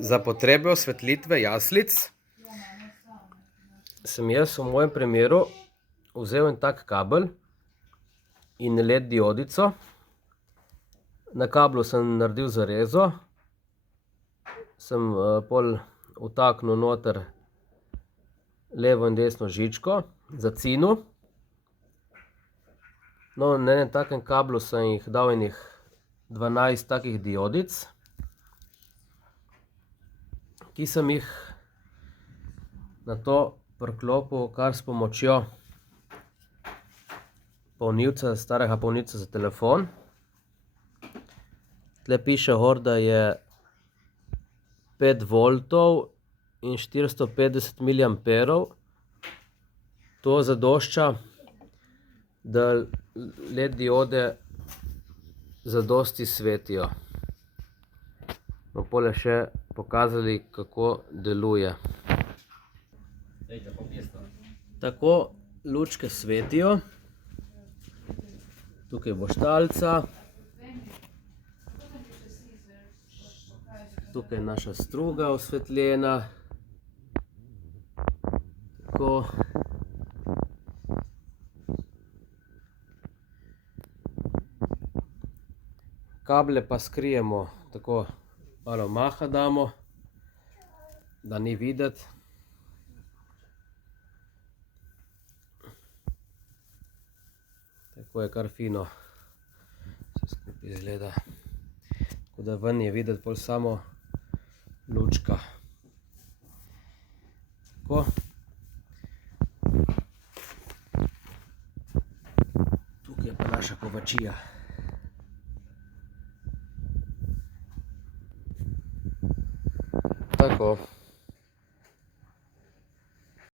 Za potrebe osvetlitve jaslic sem jaz v mojem primeru vzel en tak kabel in LED diodico. Na kablu sem naredil zarezo, sem pol vtaknil noter levo in desno žičko, zacinil. No, na enem takem kablu sem jih dal enih 12 takih diodic, ki sem jih na to priklopil kar s pomočjo polnilca, starega polnilca za telefon. Tle piše gor, da je 5 voltov in 450 miliamperov. To zadošča, da LED diode zadosti svetijo. No, pole še pokazali, kako deluje. Tako lučke svetijo. Tukaj bo štalca. Tukaj je naša struga osvetljena. Tako. Kable pa skrijemo, tako malo maha damo, da ni videti. Tako je kar fino vse skupaj izgleda. Tako da ven je videti pol samo lučka. Tako. Tukaj je pa naša kovačija. Tako.